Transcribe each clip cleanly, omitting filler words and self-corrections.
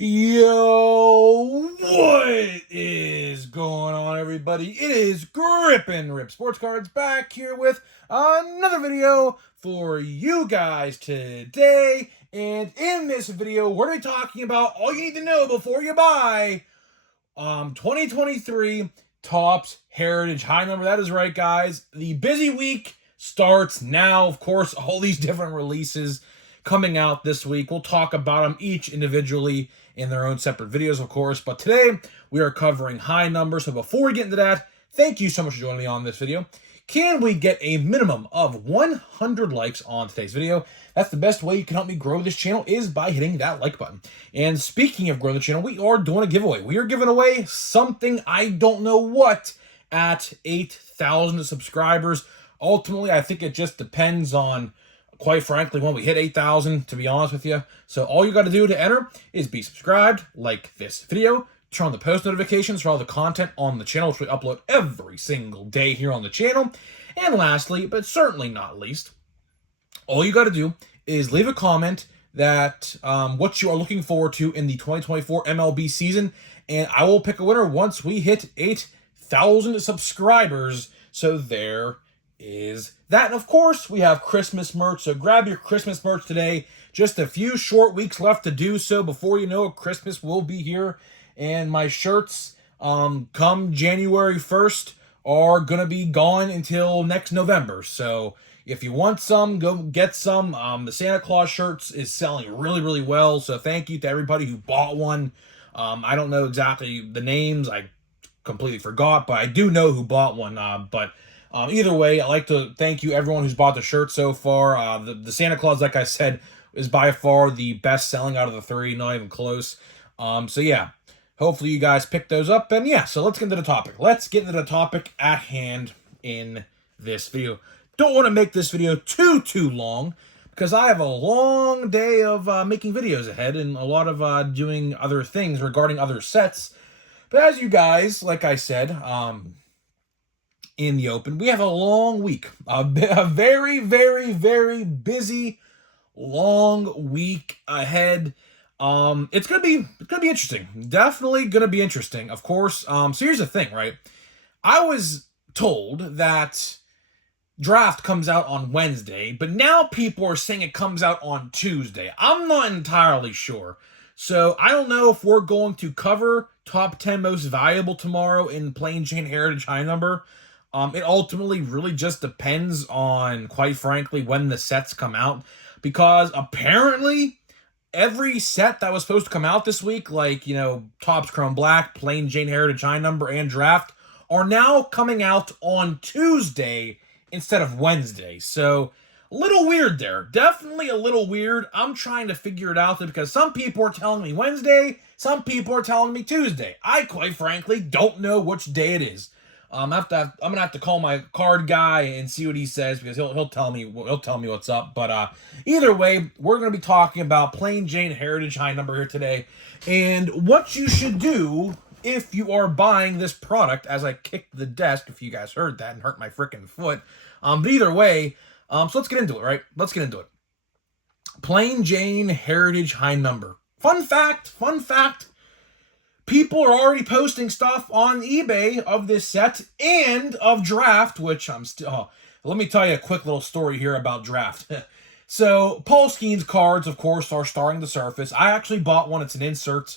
Yo, what is going on, everybody? It is Grip and Rip Sports Cards back here with another video for you guys today. And in this video, we're going to be talking about all you need to know before you buy 2023 Topps Heritage High Number. That is right, guys. The busy week starts now. Of course, all these different releases coming out this week. We'll talk about them each individually in their own separate videos, of course. But today, we are covering high numbers. So before we get into that, thank you so much for joining me on this video. Can we get a minimum of 100 likes on today's video? That's the best way you can help me grow this channel is by hitting that like button. And speaking of growing the channel, we are doing a giveaway. We are giving away something, I don't know what, at 8,000 subscribers. Ultimately, I think it just depends on, quite frankly, when we hit 8,000, to be honest with you. So all you got to do to enter is be subscribed, like this video, turn on the post notifications for all the content on the channel, which we upload every single day here on the channel. And lastly, but certainly not least, all you got to do is leave a comment that what you are looking forward to in the 2024 MLB season, and I will pick a winner once we hit 8,000 subscribers. So there is that. And of course, we have Christmas merch, so grab your Christmas merch today. Just a few short weeks left to do so. Before you know it, Christmas will be here, and my shirts come January 1st are gonna be gone until next November. So if you want some, go get some. The Santa Claus shirts is selling really, really well, so thank you to everybody who bought one. I don't know exactly the names, I completely forgot, but I do know who bought one. Either way, I'd like to thank you everyone who's bought the shirt so far. The Santa Claus, like I said, is by far the best selling out of the three, not even close. So yeah, hopefully you guys pick those up. And yeah, so let's get into the topic. Let's get into the topic at hand in this video. Don't want to make this video too long because I have a long day of making videos ahead and a lot of doing other things regarding other sets. But as you guys, like I said, in the open, we have a long week, a very, very, very busy, long week ahead. It's gonna be interesting. Definitely gonna be interesting. Of course. So here's the thing, right? I was told that draft comes out on Wednesday, but now people are saying it comes out on Tuesday. I'm not entirely sure. So I don't know if we're going to cover top 10 most valuable tomorrow in Plain Jane Heritage High Number. It ultimately really just depends on, quite frankly, when the sets come out. Because apparently, every set that was supposed to come out this week, like, you know, Topps Chrome Black, Plain Jane Heritage High Number, and Draft, are now coming out on Tuesday instead of Wednesday. So, a little weird there. Definitely a little weird. I'm trying to figure it out because some people are telling me Wednesday, some people are telling me Tuesday. I, quite frankly, don't know which day it is. I'm gonna have to call my card guy and see what he says because he'll tell me what's up. But either way, we're gonna be talking about Plain Jane Heritage High Number here today, and what you should do if you are buying this product. As I kicked the desk, if you guys heard that and hurt my freaking foot. But either way, so let's get into it. Right? Let's get into it. Plain Jane Heritage High Number. Fun fact. People are already posting stuff on eBay of this set and of Draft, which I'm still... let me tell you a quick little story here about Draft. So, Paul Skeen's cards, of course, are starting to surface. I actually bought one. It's an insert.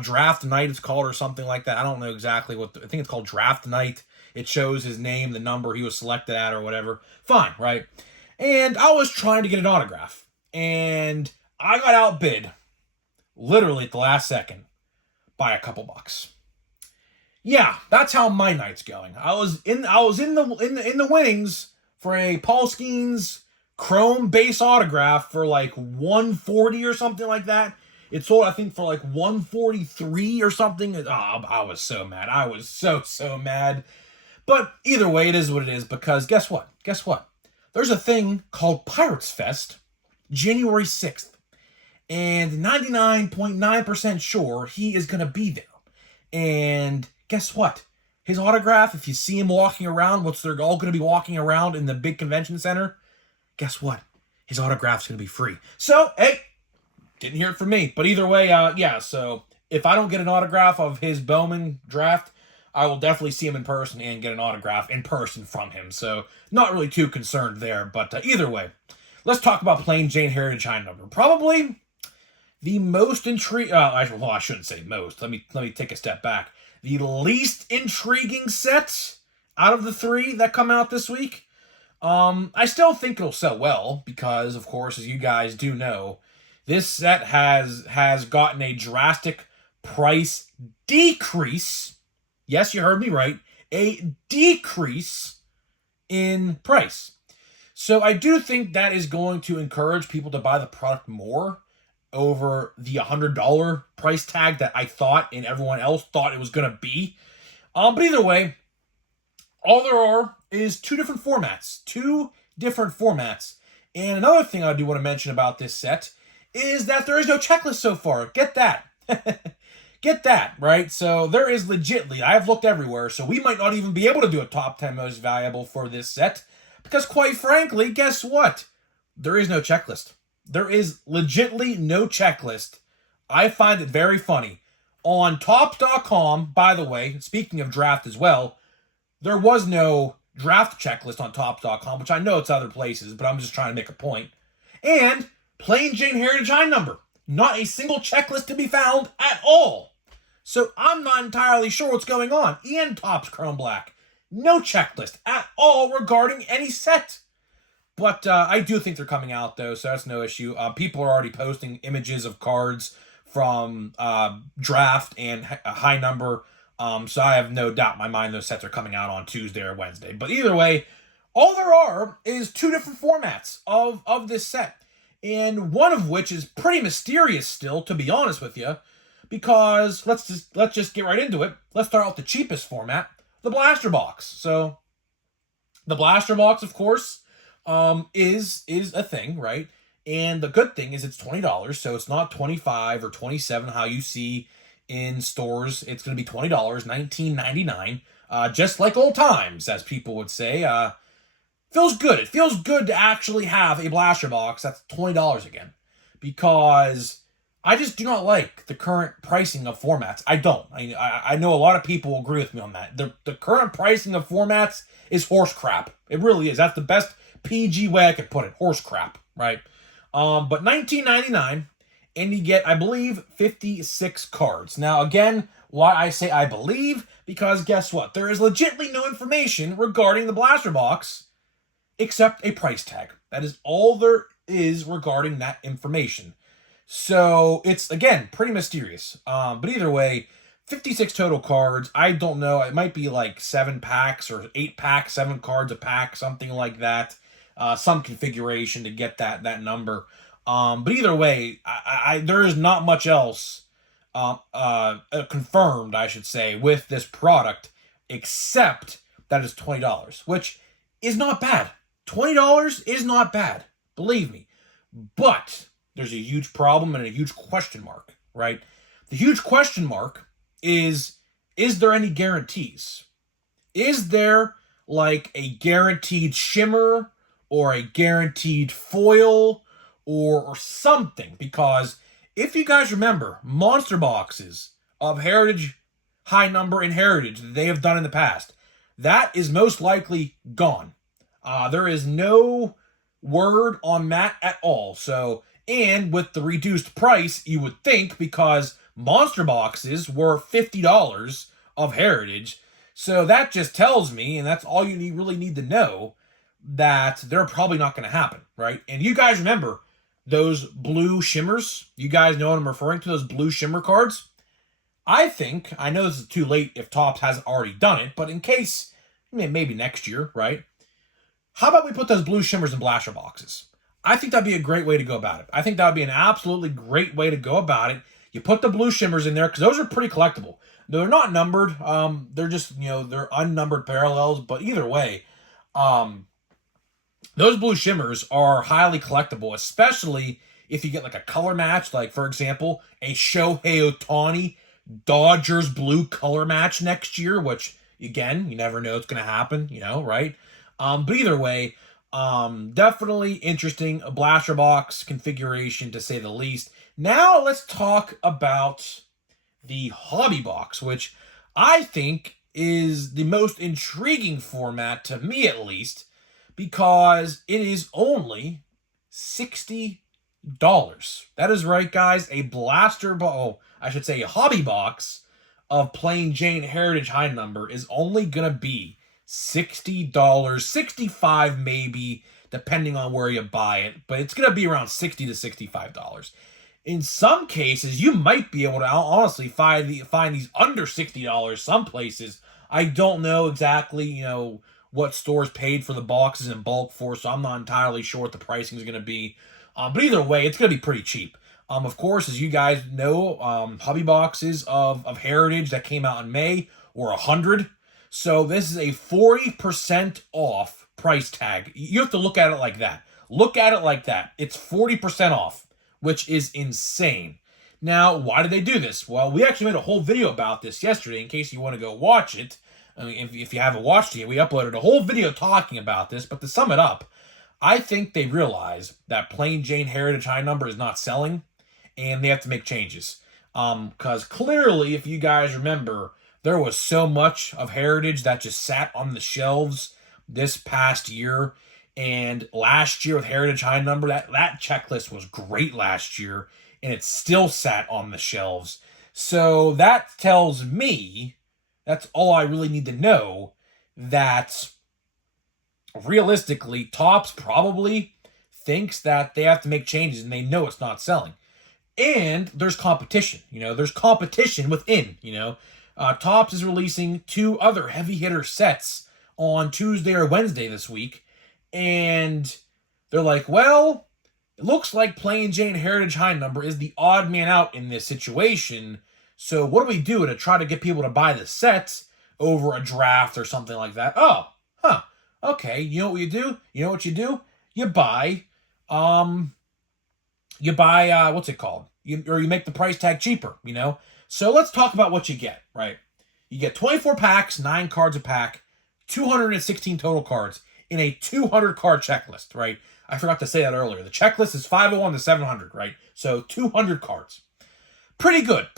Draft Night, it's called, or something like that. I don't know exactly what... I think it's called Draft Night. It shows his name, the number he was selected at, or whatever. Fine, right? And I was trying to get an autograph. And I got outbid, literally at the last second, by a couple bucks. Yeah, that's how my night's going. I was in the winnings for a Paul Skeens Chrome base autograph for like 140 or something like that. It sold, I think, for like 143 or something. Oh, I was so mad. I was so mad. But either way, it is what it is, because guess what? There's a thing called Pirates Fest, January 6th. And 99.9% sure he is going to be there. And guess what? His autograph, if you see him walking around, they're all going to be walking around in the big convention center, guess what? His autograph's going to be free. So, hey, Didn't hear it from me. But either way, yeah, so if I don't get an autograph of his Bowman draft, I will definitely see him in person and get an autograph in person from him. So not really too concerned there. But either way, let's talk about Plain Jane Heritage High Number. Probably the most intriguing. Well, I shouldn't say most. Let me take a step back. The least intriguing set out of the three that come out this week. I still think it'll sell well because, of course, as you guys do know, this set has gotten a drastic price decrease. Yes, you heard me right. A decrease in price. So I do think that is going to encourage people to buy the product more over the $100 price tag that I thought and everyone else thought it was going to be. But either way, all there are is two different formats. And another thing I do want to mention about this set is that there is no checklist so far. Get that. Get that, right? So there is legitly, I've looked everywhere, so we might not even be able to do a top 10 most valuable for this set. Because quite frankly, guess what? There is no checklist. There is legitly no checklist. I find it very funny. On Topps.com, by the way, speaking of draft as well, there was no draft checklist on Topps.com, which I know it's other places, but I'm just trying to make a point. And Plain Jane Heritage High Number. Not a single checklist to be found at all. So I'm not entirely sure what's going on. And Topps Chrome Black. No checklist at all regarding any set. But I do think they're coming out, though, so that's no issue. People are already posting images of cards from draft and high number. So I have no doubt in my mind those sets are coming out on Tuesday or Wednesday. But either way, all there are is two different formats of this set. And one of which is pretty mysterious still, to be honest with you. Because let's just get right into it. Let's start out with the cheapest format, the Blaster Box. So the Blaster Box, of course, is a thing, right? And the good thing is it's $20, so it's not $25 or $27 how you see in stores. It's going to be $20, $19.99, just like old times, as people would say. Feels good. It feels good to actually have a Blaster Box that's $20 again, because I just do not like the current pricing of formats. I don't. I know a lot of people agree with me on that. The current pricing of formats is horse crap. It really is. That's the best PG way I could put it. Horse crap, right? But $19.99, and you get, I believe, 56 cards. Now, again, why I say I believe, because guess what? There is legitimately no information regarding the Blaster Box except a price tag. That is all there is regarding that information. So it's, again, pretty mysterious. But either way, 56 total cards. I don't know. It might be like 7 packs or 8 packs, 7 cards a pack, something like that. Some configuration to get that number. But either way, there is not much else confirmed, I should say, with this product, except that it's $20, which is not bad. $20 is not bad, believe me. But there's a huge problem and a huge question mark, right? The huge question mark is there any guarantees? Is there like a guaranteed shimmer or a guaranteed foil or something? Because if you guys remember, monster boxes of Heritage, High Number, and Heritage that they have done in the past, that is most likely gone. There is no word on that at all. So, and with the reduced price, you would think, because monster boxes were $50 of Heritage, so that just tells me, and that's all you really need to know, that they're probably not going to happen, right? And you guys remember those blue shimmers? You guys know what I'm referring to, those blue shimmer cards? I know this is too late if Topps hasn't already done it, but in case, maybe next year, right? How about we put those blue shimmers in Blaster Boxes? I think that'd be a great way to go about it. I think that would be an absolutely great way to go about it. You put the blue shimmers in there, because those are pretty collectible. They're not numbered. They're just, they're unnumbered parallels, but either way, those blue shimmers are highly collectible, especially if you get like a color match, like, for example, a Shohei Ohtani Dodgers blue color match next year, which, again, you never know it's going to happen, right? But either way, definitely interesting. A Blaster Box configuration, to say the least. Now let's talk about the hobby box, which I think is the most intriguing format, to me at least, because it is only $60. That is right, guys. A blaster ball, I should say a hobby box of plain Jane Heritage High number is only going to be $60, 65 maybe, depending on where you buy it, but it's going to be around $60 to $65. In some cases, you might be able to honestly find these under $60 some places. I don't know exactly, what stores paid for the boxes in bulk for, so I'm not entirely sure what the pricing is going to be. But either way, it's going to be pretty cheap. Of course, as you guys know, hobby boxes of Heritage that came out in May were 100. So this is a 40% off price tag. You have to look at it like that. Look at it like that. It's 40% off, which is insane. Now, why did they do this? Well, we actually made a whole video about this yesterday in case you want to go watch it. I mean, if you haven't watched it yet, we uploaded a whole video talking about this. But to sum it up, I think they realize that plain Jane Heritage High number is not selling, and they have to make changes. Because clearly, if you guys remember, there was so much of Heritage that just sat on the shelves this past year. And last year with Heritage High number, that checklist was great last year, and it still sat on the shelves. So that tells me, that's all I really need to know, that realistically, Topps probably thinks that they have to make changes, and they know it's not selling. And there's competition, there's competition within, Topps is releasing 2 other heavy hitter sets on Tuesday or Wednesday this week. And they're like, well, it looks like plain Jane Heritage High number is the odd man out in this situation. So what do we do to try to get people to buy the sets over a draft or something like that? Oh, okay. You know what you do? You buy, what's it called? You make the price tag cheaper, So let's talk about what you get, right? You get 24 packs, 9 cards a pack, 216 total cards in a 200 card checklist, right? I forgot to say that earlier. The checklist is 501 to 700, right? So 200 cards. Pretty good.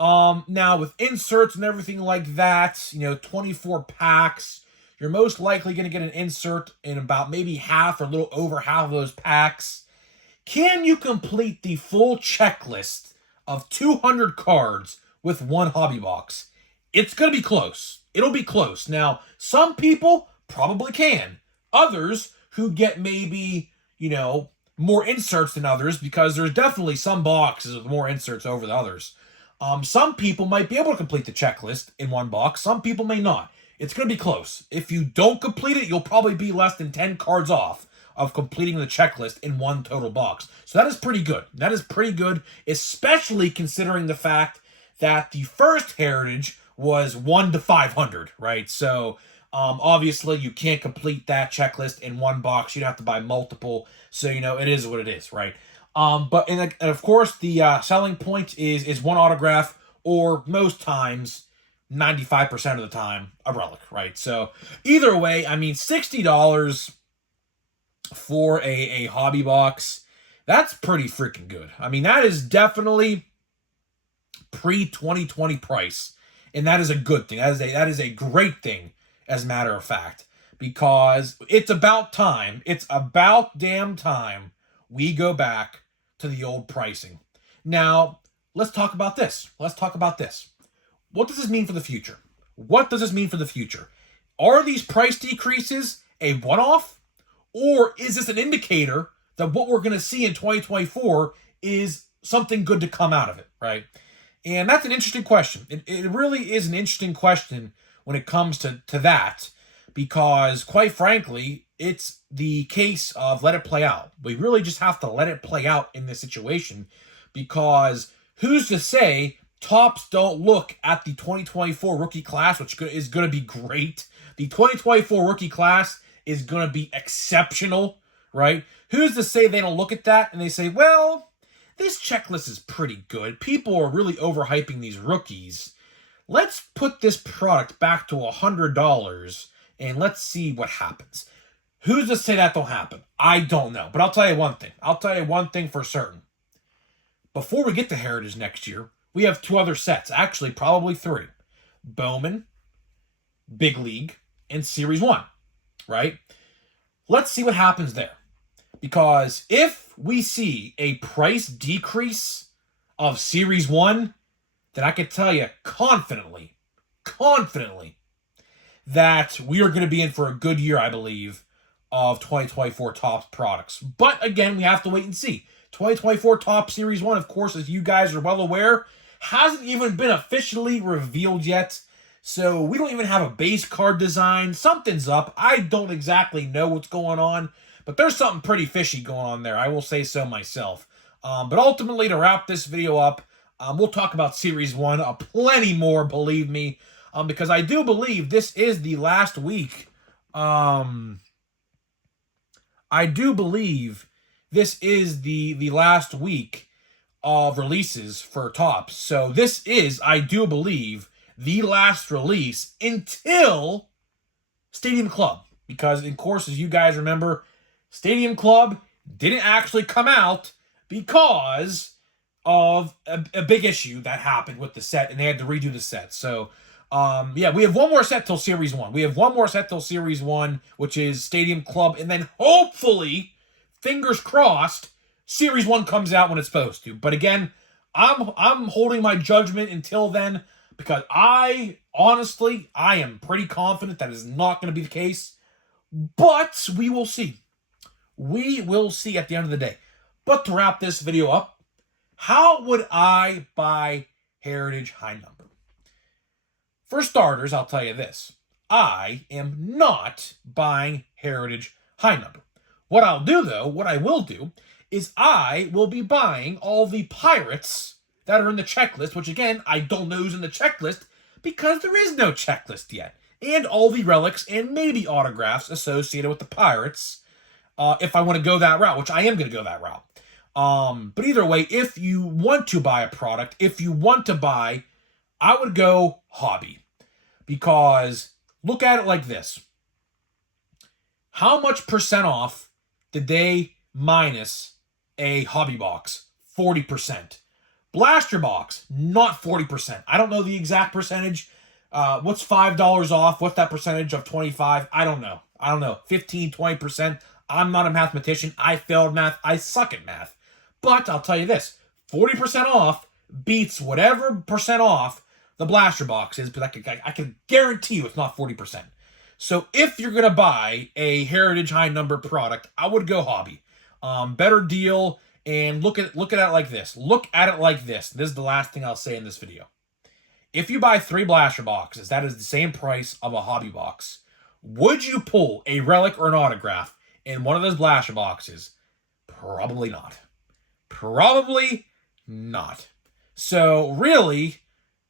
Now with inserts and everything like that, 24 packs, you're most likely going to get an insert in about maybe half or a little over half of those packs. Can you complete the full checklist of 200 cards with one hobby box? It's going to be close. It'll be close. Now, some people probably can. Others who get maybe, more inserts than others, because there's definitely some boxes with more inserts over the others. Some people might be able to complete the checklist in one box. Some people may not. It's going to be close. If you don't complete it, you'll probably be less than 10 cards off of completing the checklist in one total box. So that is pretty good. That is pretty good, especially considering the fact that the first Heritage was 1 to 500, right? So obviously you can't complete that checklist in one box. You'd have to buy multiple. So, it is what it is, right? And of course, the selling point is one autograph, or most times, 95% of the time, a relic, right? So either way, I mean, $60 for a hobby box, that's pretty freaking good. I mean, that is definitely pre-2020 price, and that is a good thing. That is a great thing, as a matter of fact, because it's about time. It's about damn time we go back to the old pricing. Now, let's talk about this. What does this mean for the future? Are these price decreases a one-off? Or is this an indicator that what we're going to see in 2024 is something good to come out of it, right? And that's an interesting question. It really is an interesting question when it comes to that, because quite frankly, it's the case of let it play out. We really just have to let it play out in this situation, because who's to say Topps don't look at the 2024 rookie class, which is going to be great. The 2024 rookie class is going to be exceptional, right? Who's to say they don't look at that and they say, well, this checklist is pretty good. People are really overhyping these rookies. Let's put this product back to $100 and let's see what happens. Who's to say that don't happen? I don't know. But I'll tell you one thing. For certain. before we get to Heritage next year, we have 2 other sets. Actually, probably 3. Bowman, Big League, and Series 1, right? Let's see what happens there. Because if we see a price decrease of Series 1, then I can tell you confidently, that we are going to be in for a good year, I believe, of 2024 Topps products. But again, we have to wait and see. 2024 Topps Series 1, of course, as you guys are well aware, hasn't even been officially revealed yet. So we don't even have a base card design. Something's up. I don't exactly know what's going on, but there's something pretty fishy going on there. I will say so myself. But ultimately, to wrap this video up, we'll talk about Series 1 plenty more, believe me, because I do believe this is the last week. I do believe this is the last week of releases for Topps. So this is, I do believe, the last release until Stadium Club. Because, of course, as you guys remember, Stadium Club didn't actually come out because of a big issue that happened with the set, and they had to redo the set. So, yeah, we have one more set till Series 1. We have one more set till Series 1, which is Stadium Club, and then hopefully, fingers crossed, Series 1 comes out when it's supposed to. But again, I'm holding my judgment until then, because I am pretty confident that is not going to be the case. But we will see. We will see at the end of the day. But to wrap this video up, how would I buy Heritage High Number? For starters, I'll tell you this. I am not buying Heritage High Number. What I'll do, though, what I will do, is I will be buying all the Pirates that are in the checklist, which, again, I don't know who's in the checklist because there is no checklist yet. And all the relics and maybe autographs associated with the Pirates, if I want to go that route, which I am going to go that route. But either way, if you want to buy a product, I would go hobby. Because look at it like this. How much percent off did they minus a hobby box? 40%. Blaster box, not 40%. I don't know the exact percentage. What's $5 off? What's that percentage of 25? I don't know. 15, 20%. I'm not a mathematician. I failed math. I suck at math. But I'll tell you this, 40% off beats whatever percent off the blaster box is, but I can guarantee you it's not 40%. So if you're going to buy a Heritage High Number product, I would go hobby. Better deal, and look at it like this. Look at it like this. This is the last thing I'll say in this video. If you buy 3 blaster boxes, that is the same price of a hobby box. Would you pull a relic or an autograph in one of those blaster boxes? Probably not. Probably not. So really,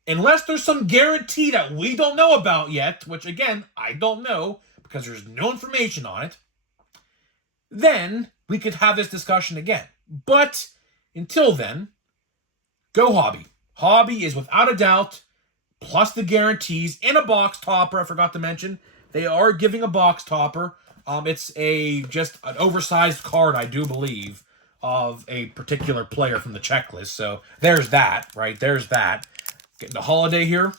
unless there's some guarantee that we don't know about yet, which again, I don't know because there's no information on it, then we could have this discussion again. But until then, go hobby. Hobby is without a doubt, plus the guarantees, and a box topper, I forgot to mention. They are giving a box topper. It's just an oversized card, I do believe, of a particular player from the checklist. So there's that, right? There's that. Getting the holiday here.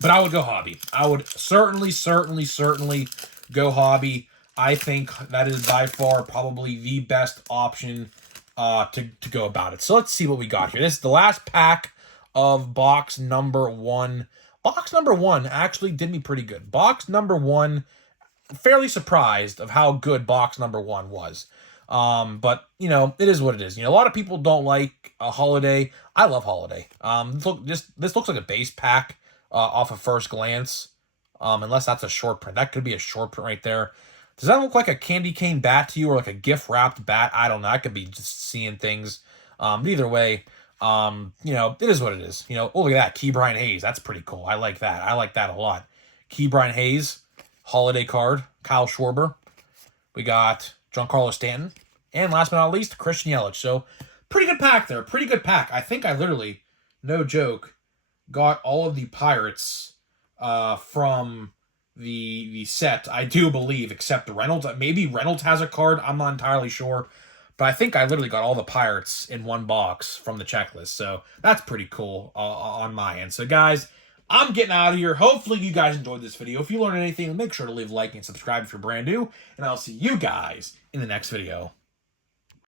But I would go hobby. I would certainly go hobby. I think that is by far probably the best option to go about it. So let's see what we got here. This is the last pack of box number 1. Box number 1 actually did me pretty good. Box number 1, fairly surprised of how good box number 1 was. But, you know, it is what it is. You know, a lot of people don't like a holiday. I love holiday. This looks like a base pack off of first glance, unless that's a short print. That could be a short print right there. Does that look like a candy cane bat to you or like a gift-wrapped bat? I don't know. I could be just seeing things. Either way, you know, it is what it is. You know, oh, look at that. Key Brian Hayes. That's pretty cool. I like that. I like that a lot. Key Brian Hayes, holiday card. Kyle Schwarber. We got Giancarlo Stanton. And last but not least, Christian Yelich. So, pretty good pack there. Pretty good pack. I think I literally, no joke, got all of the Pirates from the set, I do believe, except Reynolds. Maybe Reynolds has a card. I'm not entirely sure. But I think I literally got all the pirates in one box from the checklist. So that's pretty cool on my end. So guys, I'm getting out of here. Hopefully you guys enjoyed this video. If you learned anything, make sure to leave a like and subscribe if you're brand new. And I'll see you guys in the next video.